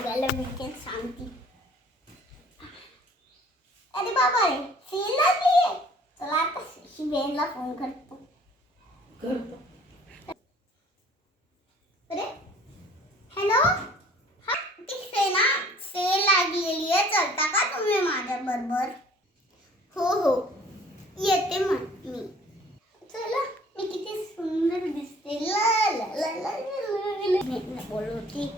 बघायला भेटेल शांती. अरे बाबा रे, सेल लागलीये. चला आता शिवेनला फोन करतो. अरे हॅलो, हा तिथे ना सेल लागलेली आहे, चलता का तुम्ही माझ्या बरोबर? हो येते मग मी. चला, मी किती सुंदर दिसते. ला ला ला ला ला बोलवती.